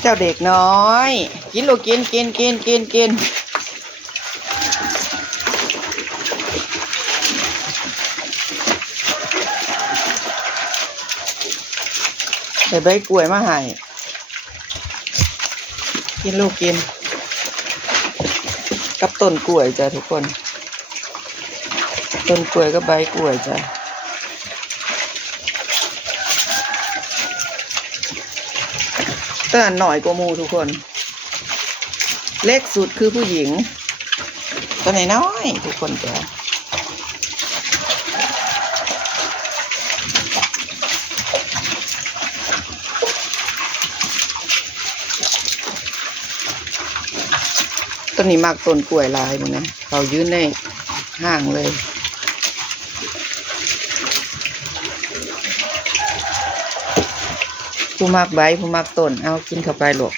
เจ้าเด็กน้อยกินลูกกินเดี๋ยวใบกล้วยมาให้กินลูกกินกับต้นกล้วยจ้ะทุกคนต้นกล้วยกับใบกล้วยจ้ะต้นหน่อยกว่าหมู่ทุกคนเล็กสุดคือผู้หญิงตัวน้อยทุกคนจ้ะต้นนี้มากต้นกล้วยลายมันนะเขายืนในห้างเลยผู้มากใบผู้มากต้นเอากินเข้าไปหลวก